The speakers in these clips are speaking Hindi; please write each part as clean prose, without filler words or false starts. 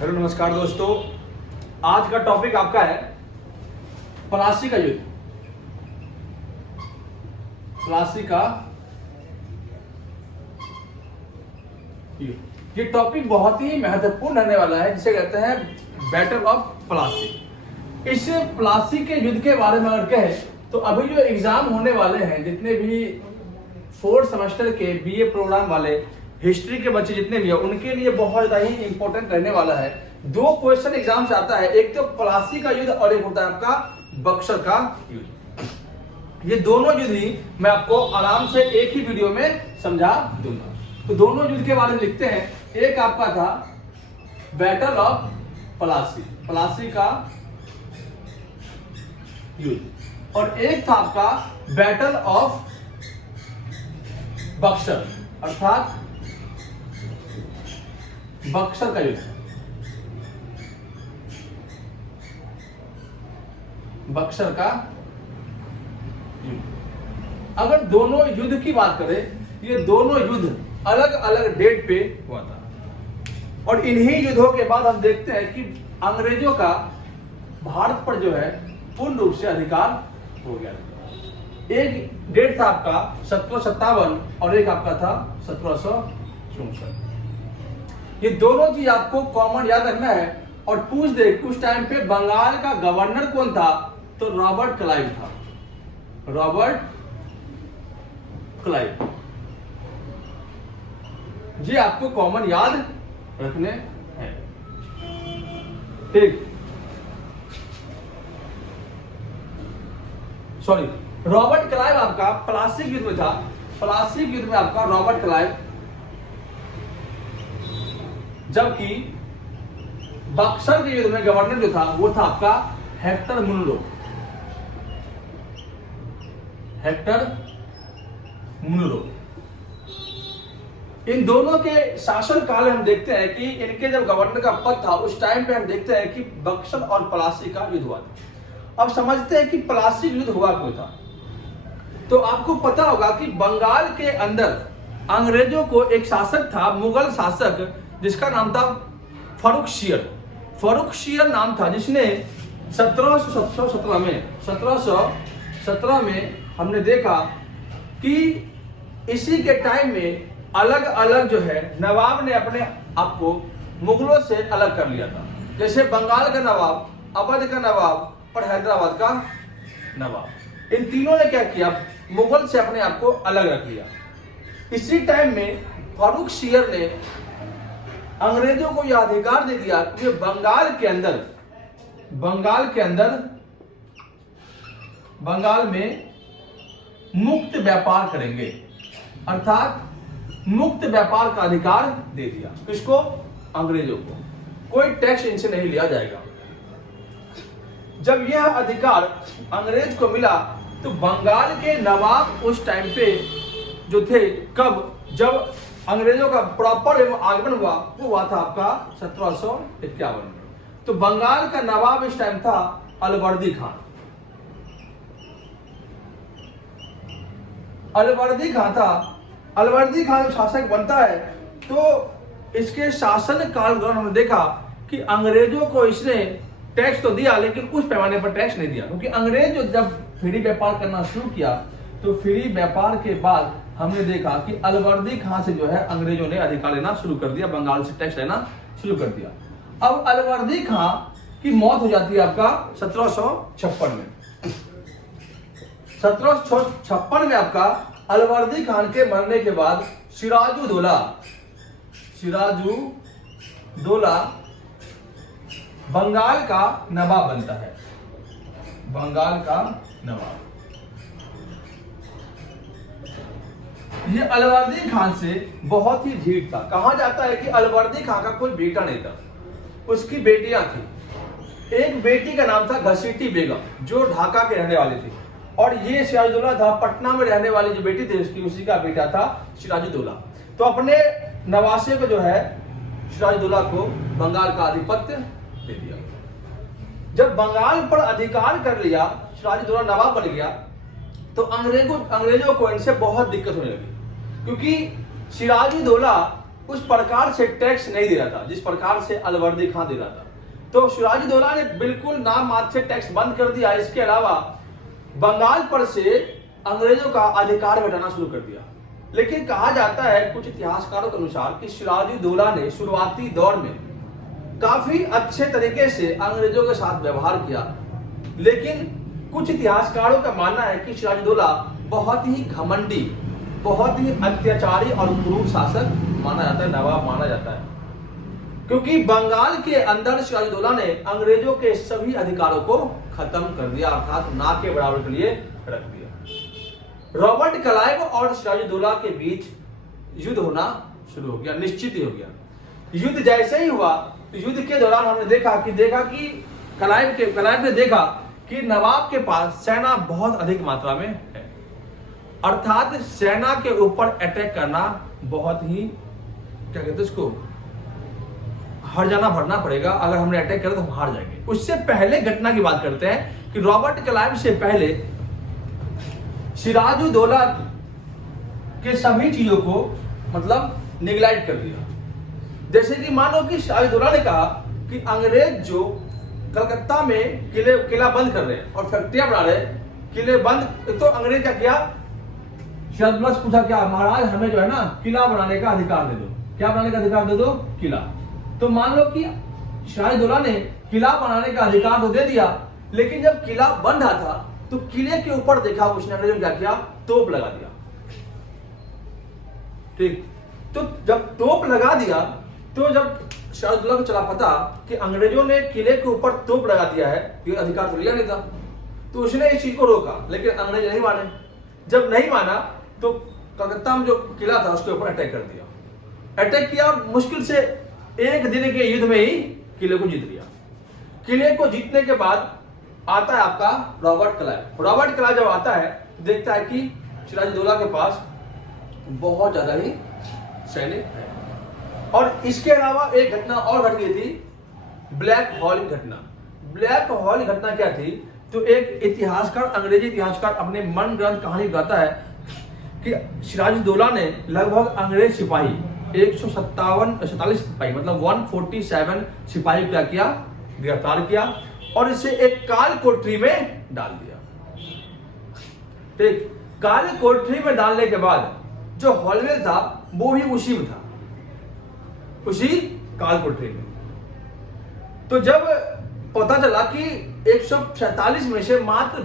हेलो नमस्कार दोस्तों, आज का टॉपिक आपका है प्लासी का युद्ध। प्लासी का युद्ध, ये टॉपिक बहुत ही महत्वपूर्ण रहने वाला है, जिसे कहते हैं बैटल ऑफ प्लासी। इस प्लासी के युद्ध के बारे में अगर कहें तो अभी जो एग्जाम होने वाले हैं, जितने भी 4th सेमेस्टर के बीए प्रोग्राम वाले हिस्ट्री के बच्चे जितने भी हैं, उनके लिए बहुत ज्यादा ही इंपॉर्टेंट रहने वाला है। 2 क्वेश्चन एग्जाम से आता है, एक तो प्लासी का युद्ध और एक होता है आपका बक्सर का युद्ध। ये दोनों युद्ध ही मैं आपको आराम से एक ही वीडियो में समझा दूंगा। तो दोनों युद्ध के बारे में लिखते हैं। एक आपका था बैटल ऑफ प्लासी, प्लासी का युद्ध, और एक था आपका बैटल ऑफ बक्सर, अर्थात बक्सर का युद्ध। बक्सर का युद्ध, अगर दोनों युद्ध की बात करें, ये दोनों युद्ध अलग अलग डेट पे हुआ था, और इन्हीं युद्धों के बाद हम देखते हैं कि अंग्रेजों का भारत पर जो है पूर्ण रूप से अधिकार हो गया। एक डेट था आपका 1757 और एक आपका था 1764। ये दोनों चीज आपको कॉमन याद रखना है। और पूछ दे कि उस टाइम पे बंगाल का गवर्नर कौन था, तो रॉबर्ट क्लाइव था। रॉबर्ट क्लाइव, ये आपको कॉमन याद रखने हैं। ठीक, सॉरी, रॉबर्ट क्लाइव आपका प्लासी युद्ध में था। प्लासी युद्ध में आपका रॉबर्ट क्लाइव, जबकि बक्सर के युद्ध में गवर्नर जो था वो था आपका हेक्टर मुनरो। Hector Munro. इन दोनों के शासन काल में हम देखते हैं कि इनके जब गवर्नर का पद था, उस टाइम पे हम देखते हैं कि बक्सर और प्लासी का युद्ध हुआ था। अब समझते हैं कि प्लासी युद्ध हुआ क्यों था। तो आपको पता होगा कि बंगाल के अंदर अंग्रेजों को एक शासक था, मुगल शासक, जिसका नाम था फर्रुखशियर। फर्रुखशियर नाम था, जिसने 1717 में हमने देखा कि इसी के टाइम में अलग अलग जो है नवाब ने अपने आप को मुगलों से अलग कर लिया था। जैसे बंगाल का नवाब, अवध का नवाब और हैदराबाद का नवाब, इन तीनों ने क्या किया, मुगल से अपने आप को अलग रख लिया। इसी टाइम में फर्रुखशियर ने अंग्रेजों को यह अधिकार दे दिया कि वे बंगाल में मुक्त व्यापार करेंगे, अर्थात मुक्त व्यापार का अधिकार दे दिया। किसको? अंग्रेजों को। कोई टैक्स इनसे नहीं लिया जाएगा। जब यह अधिकार अंग्रेज को मिला तो बंगाल के नवाब उस टाइम पे जो थे, कब, जब अंग्रेजों का प्रॉपर आगमन हुआ, वो हुआ था आपका 1751 में। तो बंगाल का नवाब इस टाइम था अलवर्दी खान। अलवर्दी खान था। अलवर्दी खान जब शासक बनता है तो इसके शासन काल दौरान हमने देखा कि अंग्रेजों को इसने टैक्स तो दिया, लेकिन उस पैमाने पर टैक्स नहीं दिया। क्योंकि अंग्रेज जो जब फ्री व्यापार करना शुरू किया, तो फ्री व्यापार के बाद हमने देखा कि अलवर्दी खान से जो है अंग्रेजों ने अधिकार लेना शुरू कर दिया, बंगाल से टैक्स लेना शुरू कर दिया। अब अलवर्दी खान की मौत हो जाती है आपका 1756 में। 1756 में आपका अलवर्दी खान के मरने के बाद सिराजुद्दौला बंगाल का नवाब बनता है। बंगाल का नवाब। ये अलवर्दी खान से बहुत ही ढीठ था। कहा जाता है कि अलवर्दी खान का कोई बेटा नहीं था, उसकी बेटियां थी। एक बेटी का नाम था घसीटी बेगम, जो ढाका के रहने वाली थी, और ये सिराजुद्दौला था, पटना में रहने वाली जो बेटी थी उसकी, उसी का बेटा था सिराजुद्दौला। तो अपने नवासे को जो है सिराजुद्दौला को बंगाल का आधिपत्य दे दिया। जब बंगाल पर अधिकार कर लिया, सिराजुद्दौला नवाब बन गया, तो अंग्रेजों को इनसे बहुत दिक्कत होने लगी, क्योंकि सिराजुद्दौला उस प्रकार से टैक्स नहीं दे रहा था जिस प्रकार से अलवर्दी खां दे रहा था। तो सिराजुद्दौला ने बिल्कुल नाम मात्र से टैक्स बंद कर दिया। इसके अलावा बंगाल पर से अंग्रेजों का अधिकार घटाना शुरू कर दिया। लेकिन कहा जाता है कुछ इतिहासकारों के अनुसार कि सिराजुद्दौला ने शुरुआती दौर में काफी अच्छे तरीके से अंग्रेजों के साथ व्यवहार किया, लेकिन कुछ इतिहासकारों का मानना है कि सिराजुद्दौला बहुत ही घमंडी, बहुत ही अत्याचारी और क्रूर शासक माना जाता है, नवाब माना जाता है, क्योंकि बंगाल के अंदर सिराजुद्दौला ने अंग्रेजों के सभी अधिकारों को खत्म कर दिया, अर्थात ना के बराबर के लिए रख दिया। रॉबर्ट क्लाइव और सिराजुद्दौला के बीच युद्ध होना शुरू हो गया, निश्चित ही हो गया। युद्ध जैसे ही हुआ, युद्ध के दौरान हमने देखा कि क्लाइव ने देखा कि नवाब के पास सेना बहुत अधिक मात्रा में है, अर्थात सेना के ऊपर अटैक करना बहुत ही, क्या कहते हैं उसको, हर जाना भरना पड़ेगा। अगर हमने अटैक करा तो हम हार जाएंगे। उससे पहले घटना की बात करते हैं कि रॉबर्ट क्लाइव से पहले सिराजुद्दौला के सभी चीजों को मतलब निगलेक्ट कर दिया। जैसे कि मानो कि सिराजुद्दौला ने कहा कि अंग्रेज जो कलकत्ता में किला बंद कर रहे हैं और फैक्ट्रियां बना रहे हैं, किले बंद, तो अंग्रेज क्या किया, सिराजुद्दौला से पूछा क्या महाराज हमें जो है ना किला बनाने का अधिकार दे दो। क्या बनाने का अधिकार दे दो? किला। तो मान लो कि सिराजुद्दौला ने किला बनाने का अधिकार तो दे दिया, लेकिन जब किला बन रहा था तो किले के ऊपर देखा उसने, अंग्रेजों ने क्या किया, तोप लगा दिया। ठीक, तो जब तोप लगा दिया तो जब सिराजुद्दौला को चला पता कि अंग्रेजों ने किले के ऊपर तोप लगा दिया है, ये अधिकार तो लिया नहीं था, तो उसने इस चीज को रोका, लेकिन अंग्रेज नहीं माने। जब नहीं माना तो कलकत्ता में जो किला था उसके ऊपर अटैक कर दिया। अटैक किया और मुश्किल से एक दिन के युद्ध में ही किले को जीत लिया। किले को जीतने के बाद आता है आपका रॉबर्ट क्लाइव। रॉबर्ट क्लाइव जब आता है देखता है कि सिराजुद्दौला के पास बहुत ज्यादा ही सैनिक है। और इसके अलावा एक घटना और घट गई थी, ब्लैक हॉल की घटना। ब्लैक हॉल की घटना क्या थी, तो एक इतिहासकार, अंग्रेजी इतिहासकार अपने मन ग्रंथ कहानी बताता है कि सिराजुद्दौला ने लगभग अंग्रेज सिपाही 147 सिपाही मतलब 147 सिपाही क्या किया, गिरफ्तार किया और इसे एक काल कोठरी में डाल दिया। ठीक, काल कोठरी में डालने के बाद जो हॉलवेल था वो भी उसी में था, उसी काल कोठरी में। तो जब पता चला कि 147 में से मात्र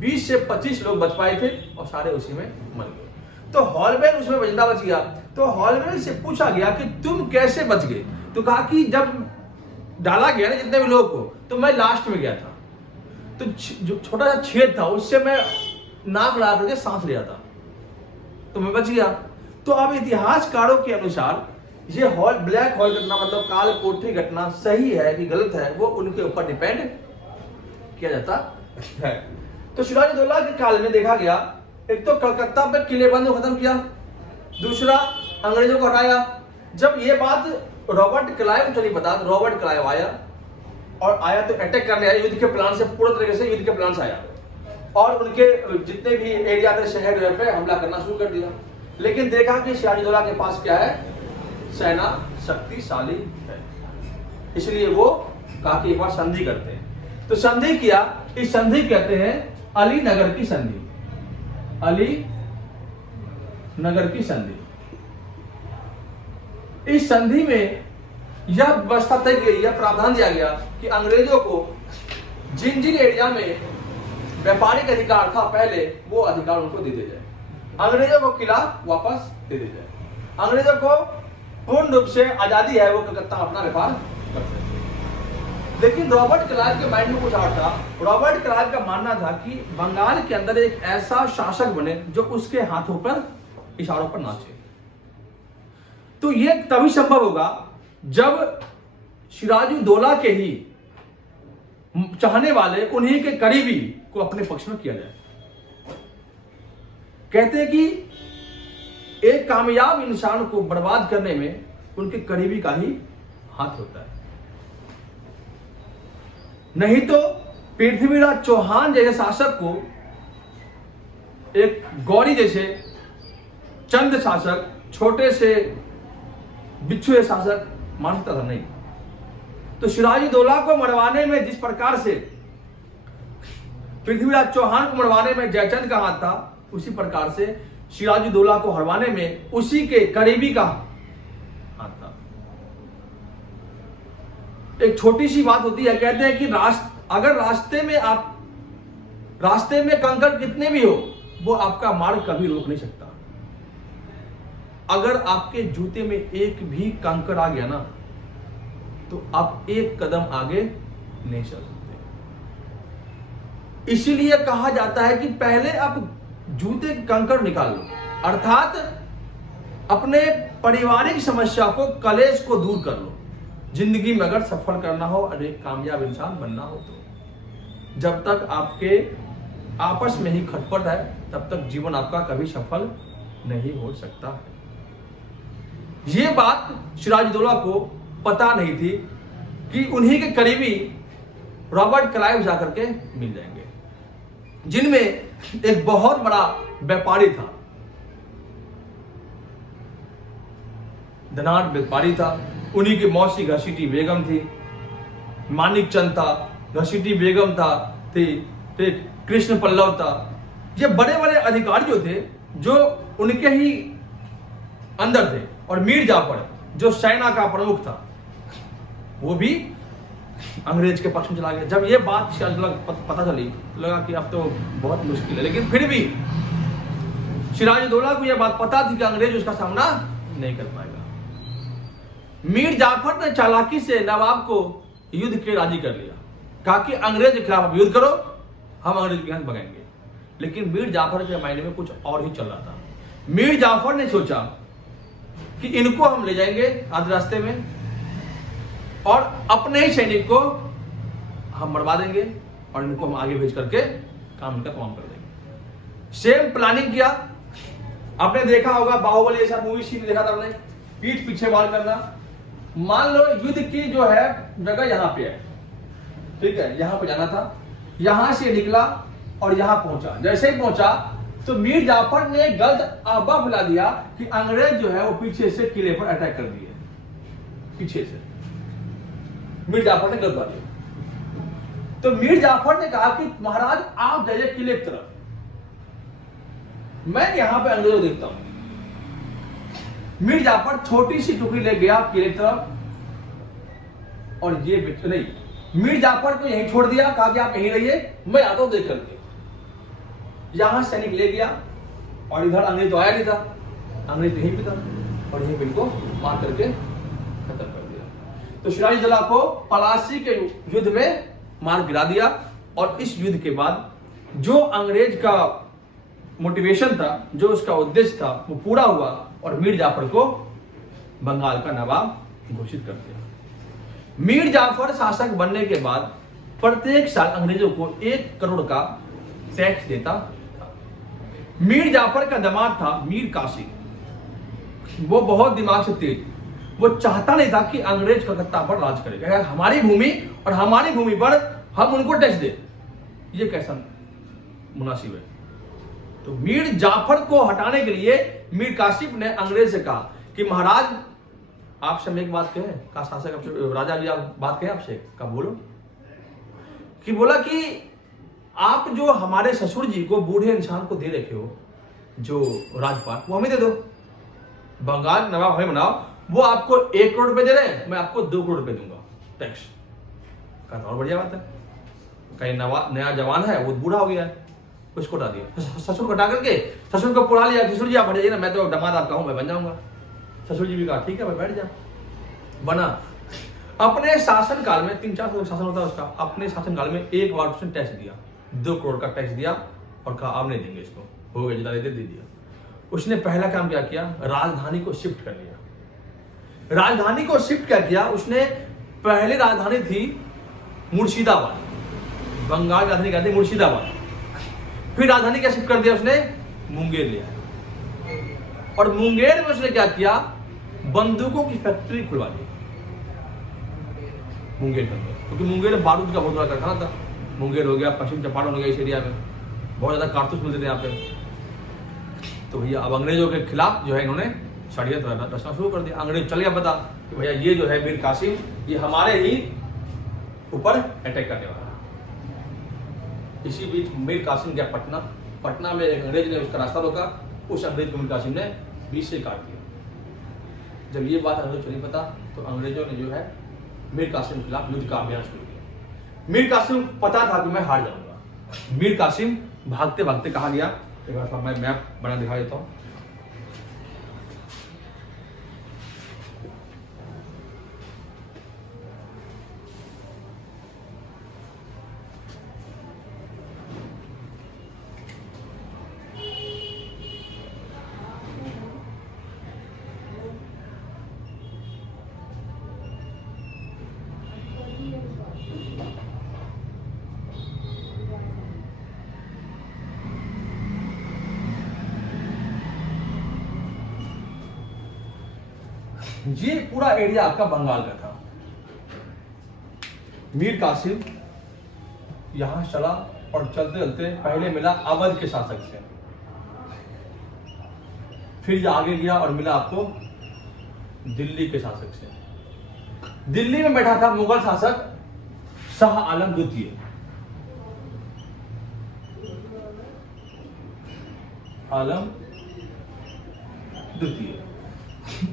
20 से 25 लोग बच पाए थे और सारे उसी में मर गए, तो हॉलवेल उसमें जिंदा बच गया। तो हॉलवेल से पूछा गया कि तुम कैसे बच गए, तो कहा कि जब डाला गया ना जितने भी लोगों को, तो मैं लास्ट में गया था, तो जो छोटा सा छेद था उससे मैं नाक लगा करके सांस लिया था, तो मैं बच गया। तो अब इतिहासकारों के अनुसार ये हॉल, ब्लैक हॉल घटना मतलब काल कोठरी घटना सही है कि गलत है, वो उनके ऊपर डिपेंड किया जाता है। तो सिराजुद्दौला के काल में देखा गया, एक तो कलकत्ता पे किले बंद खत्म किया, दूसरा अंग्रेजों को हटाया। जब ये बात रॉबर्ट क्लाइव को चली पता, रॉबर्ट क्लाइव आया और आया तो अटैक करने आया, युद्ध के प्लान से, पूरे तरीके से युद्ध के प्लान से आया और उनके जितने भी एरिया थे शहर पे हमला करना शुरू कर दिया। लेकिन देखा कि सिराजुद्दौला के पास क्या है, सेना शक्तिशाली है, इसलिए वो कहा कि एक बार संधि करते हैं। तो संधि किया, इस संधि कहते हैं अली नगर की संधि, अली नगर की संधि। इस संधि में यह व्यवस्था तय की गई, यह प्रावधान दिया गया कि अंग्रेजों को जिन जिन एरिया में व्यापारिक अधिकार था पहले, वो अधिकार उनको दे दिए जाए। अंग्रेजों को किला वापस दे दिया जाए। अंग्रेजों को पूर्ण रूप से आजादी है, वो कलकत्ता में अपना व्यापार करते हैं। लेकिन रॉबर्ट क्लाइव के माइंड में कुछ और था। रॉबर्ट क्लाइव का मानना था कि बंगाल के अंदर एक ऐसा शासक बने जो उसके हाथों पर, इशारों पर नाचे। तो ये तभी संभव होगा जब सिराजुद्दौला के ही चाहने वाले, उन्हीं के करीबी को अपने पक्ष में किया जाए। कहते हैं कि एक कामयाब इंसान को बर्बाद करने में उनके करीबी का ही हाथ होता है। नहीं तो पृथ्वीराज चौहान जैसे शासक को एक गौरी जैसे चंद शासक छोटे से बिच्छू ये शासक मान सकता था? नहीं। तो सिराजुद्दौला को मरवाने में जिस प्रकार से पृथ्वीराज चौहान को मरवाने में जयचंद का हाथ था, उसी प्रकार से सिराजुद्दौला को हरवाने में उसी के करीबी का हाथ था। एक छोटी सी बात होती है, कहते हैं कि अगर रास्ते में कंकड़ कितने भी हो, वो आपका मार्ग कभी रोक नहीं सकता। अगर आपके जूते में एक भी कंकड़ आ गया ना, तो आप एक कदम आगे नहीं चल सकते। इसीलिए कहा जाता है कि पहले आप जूते के कंकड़ निकाल लो, अर्थात अपने पारिवारिक समस्या को, कलेश को दूर कर लो। जिंदगी में अगर सफल करना हो और एक कामयाब इंसान बनना हो, तो जब तक आपके आपस में ही खटपट है, तब तक जीवन आपका कभी सफल नहीं हो सकता है। ये बात सिराजुद्दौला को पता नहीं थी कि उन्हीं के करीबी रॉबर्ट क्लाइव जाकर के मिल जाएंगे, जिनमें एक बहुत बड़ा व्यापारी था, धनाढ़ व्यापारी था। उन्हीं की मौसी घसीटी बेगम थी, मानिक चंद था, घसीटी बेगम था, फिर कृष्ण पल्लव था। ये बड़े बड़े अधिकारी जो थे, जो उनके ही अंदर थे। और मीर जाफर जो सेना का प्रमुख था, वो भी अंग्रेज के पक्ष में चला गया। जब ये बात पता चली, लगा कि अब तो बहुत मुश्किल है, लेकिन फिर भी सिराजुद्दौला को यह बात पता थी कि अंग्रेज उसका सामना नहीं कर पाएगा। मीर जाफर ने चालाकी से नवाब को युद्ध के राजी कर लिया, कहा कि अंग्रेज के खिलाफ युद्ध करो, हम अंग्रेज के खिलाफ भगाएंगे। लेकिन मीर जाफर के माइंड में कुछ और ही चल रहा था। मीर जाफर ने सोचा कि इनको हम ले जाएंगे आधे रास्ते में और अपने ही सैनिक को हम मरवा देंगे और इनको हम आगे भेज करके काम इनका तमाम कर देंगे। सेम प्लानिंग किया। आपने देखा होगा बाहुबली ऐसा मूवी सीन देखा था आपने, पीठ पीछे वार करना। मान लो युद्ध की जो है जगह यहां पे है, ठीक है, यहां पे जाना था, यहां से निकला और यहां पहुंचा। जैसे ही पहुंचा तो मीर जाफर ने गलत आबा फैला दिया कि अंग्रेज जो है वो पीछे से किले पर अटैक कर दिए, पीछे से मीर जाफर ने गलत दिया। तो मीर जाफर ने कहा कि महाराज आप जाइए किले की तरफ, मैं यहां पे अंग्रेजों को देखता हूं। मीर जाफर छोटी सी टुकड़ी ले गया किले की तरफ, और ये नहीं, मीर जाफर को यहीं छोड़ दिया, कहा कि आप यहीं रहिए, मैं आता हूं देख करके। यहां सैनिक ले गया और इधर अंग्रेज तो आया नहीं था, अंग्रेज यहीं पे था और यहीं पे इनको मार करके खत्म कर दिया। तो सिराजुद्दौला को पलासी के युद्ध में मार गिरा दिया। और इस युद्ध के बाद जो अंग्रेज का मोटिवेशन था, जो उसका उद्देश्य था, वो पूरा हुआ और मीर जाफर को बंगाल का नवाब घोषित कर दिया। मीर जाफर शासक बनने के बाद प्रत्येक साल अंग्रेजों को 1 करोड़ का टैक्स देता था। मीर जाफर का दामाद था मीर कासिम, वो बहुत दिमाग से तेज, वो चाहता नहीं था कि अंग्रेज कलकत्ता पर राज करेगा। अगर हमारी भूमि और हमारी भूमि पर हम उनको टैक्स दे, ये कैसा मुनासिब है। तो मीर जाफर को हटाने के लिए मीर कासिम ने अंग्रेज से कहा कि महाराज आपसे हम एक बात कहें, का शासक आपसे, राजा जी आप बात कहें आपसे, का बोलो। कि बोला कि आप जो हमारे ससुर जी को, बूढ़े इंसान को दे रखे हो जो राजपाट, वो हमें दे दो, बंगाल नवाब हमें बनाओ। वो आपको 1 करोड़ रुपए दे रहे हैं, मैं आपको 2 करोड़ रुपए दूंगा टैक्स। कहता और बढ़िया बात है, कहीं नया जवान है, वो बूढ़ा हो गया है, उसको हटा दिया। ससुर को हटा करके ससुर को पुरा लिया, ससुर जी आप हट जाइए ना, मैं तो दामाद आपका हूं, मैं बन जाऊंगा। ससुर जी भी कहा ठीक है भाई बैठ जा, बना। अपने शासन काल में 3-4 साल शासन होता है उसका, अपने शासन काल में 1 बार उसने टैक्स दिया, 2 करोड़ का टैक्स दिया और कहा आप नहीं देंगे इसको, हो गया जितना दे दिया। उसने पहला काम क्या किया, राजधानी को शिफ्ट कर लिया। राजधानी को शिफ्ट क्या किया उसने, पहली राजधानी थी मुर्शिदाबाद, बंगाल राजधानी कहते हैं मुर्शिदाबाद। फिर राजधानी क्या शिफ्ट कर दिया उसने, मुंगेर लिया। और मुंगेर में उसने क्या किया, बंदूकों की फैक्ट्री खुलवा दी मुंगेर के अंदर, क्योंकि मुंगेर में बारूद का बहुत बड़ा कारखाना था। मुंगेर हो गया, पश्चिम चंपारण हो गया, इस एरिया में बहुत ज्यादा कारतूस मिलते थे यहाँ पे। तो भैया अब अंग्रेजों के खिलाफ जो है इन्होंने षड्यंत्र रचना शुरू कर दिया। अंग्रेज चल गया पता कि भैया ये जो है मीर कासिम ये हमारे ही ऊपर अटैक करने वाला है। इसी बीच मीर कासिम गया पटना। पटना में एक अंग्रेज ने उसका रास्ता रोका, उस अंग्रेज को मीर कासिम ने बीच से काट दिया। जब ये बात अंग्रेज को नहीं पता तो अंग्रेजों ने जो है मीर कासिम के खिलाफ युद्ध का अभियान शुरू किया। मीर कासिम पता था कि मैं हार जाऊंगा। मीर कासिम भागते भागते कहाँ गया, एक बार मैं मैप बना दिखा देता हूँ। ये पूरा एरिया आपका बंगाल का था। मीर कासिम यहां चला और चलते चलते पहले मिला अवध के शासक से, फिर ये आगे गया और मिला आपको दिल्ली के शासक से। दिल्ली में बैठा था मुगल शासक शाह आलम द्वितीय। आलम द्वितीय।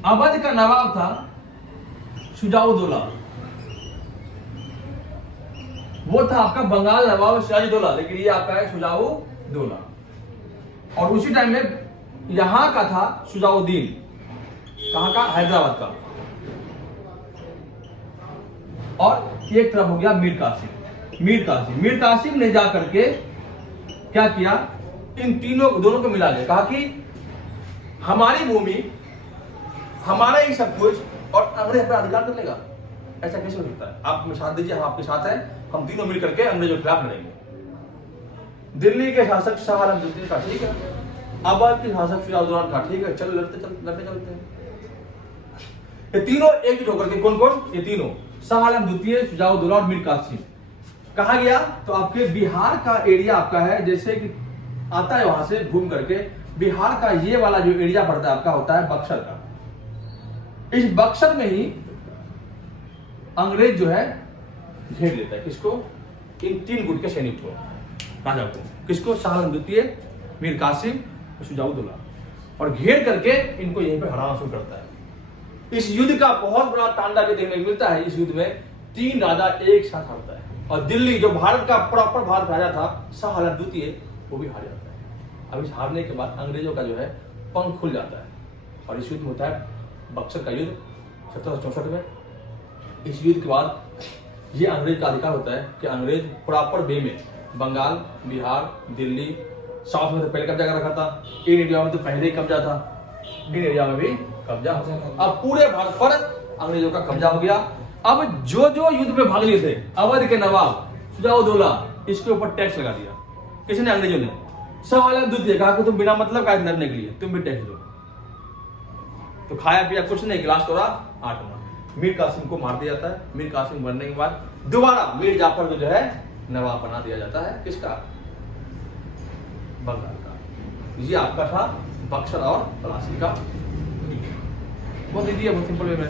अवध का नवाब था शुजाउद्दौला, वो था आपका बंगाल नवाब सिराजुद्दौला, लेकिन ये आपका है शुजाउद्दौला। और उसी टाइम में यहां का था शुजाउद्दीन, कहां का, हैदराबाद का। और एक तरफ हो गया मीर कासिम। मीर कासिम ने जा करके क्या किया, इन दोनों को मिला के कहा कि हमारी भूमि, हमारा ही सब कुछ, और अंग्रेज पर अधिकार कर लेगा, ऐसा कैसे हो सकता है। आप हमें साथ दीजिए, हम आपके साथ हैं, हम तीनों मिल करके अंग्रेजों के खिलाफ लड़ेंगे। दिल्ली के शासक शाह आलम द्वितीय का ठीक है, अवध के शासक शुजाउद्दौला का ठीक है, चल लड़ते चलते हैं। ये तीनों एकजुट होकर के, कौन कौन, ये तीनों शाह आलम द्वितीय, शुजाउद्दौला और मीर कासिम। कहा गया तो आपके बिहार का एरिया आपका है, जैसे कि आता है वहां से घूम करके, बिहार का ये वाला जो एरिया पड़ता है आपका होता है बक्सर का। इस बक्सर में ही अंग्रेज जो है घेर लेता है, किसको, इन तीन गुट के सैनिक को, राजा को, किसको, शाह आलम द्वितीय, मीर कासिम और शुजाउद्दौला, और घेर करके इनको यहीं पे हराना शुरू करता है। इस युद्ध का बहुत बड़ा तांडा भी देखने को मिलता है। इस युद्ध में तीन राजा एक साथ हारता है, और दिल्ली जो भारत का प्रॉपर भारत राजा था शाह आलम द्वितीय, वो भी हार जाता है। अब इस हारने के बाद अंग्रेजों का जो है पंख खुल जाता है, और इस युद्ध में होता है बक्सर का युद्ध 1764 में। इस युद्ध के बाद ये अंग्रेज का अधिकार होता है कि अंग्रेज प्रॉपर वे में बंगाल, बिहार, दिल्ली, साउथ में तो पहले कब्जा कर रखा था, इन एरिया में तो पहले ही कब्जा था, इन एरिया में भी कब्जा। अब पूरे भारत पर अंग्रेजों का कब्जा हो गया। अब जो जो युद्ध में भाग लिए थे, अवध के नवाब शुजाउद्दौला, इसके ऊपर टैक्स लगा दिया। किसने, अंग्रेजों ने। शाह आलम द्वितीय कहा कि तुम बिना मतलब का लड़ने के लिए तुम भी टैक्स दो। तो खाया पिया कुछ नहीं, गिलास तोड़ा 8 आना। मीर कासिम को मार दिया जाता है। मीर कासिम मरने के बाद दोबारा मीर जाफर को जो है नवाब बना दिया जाता है, किसका, बंगाल का। ये आपका था बक्सर और प्लासी का। बहुत इजी है, बहुत सिंपल वे में।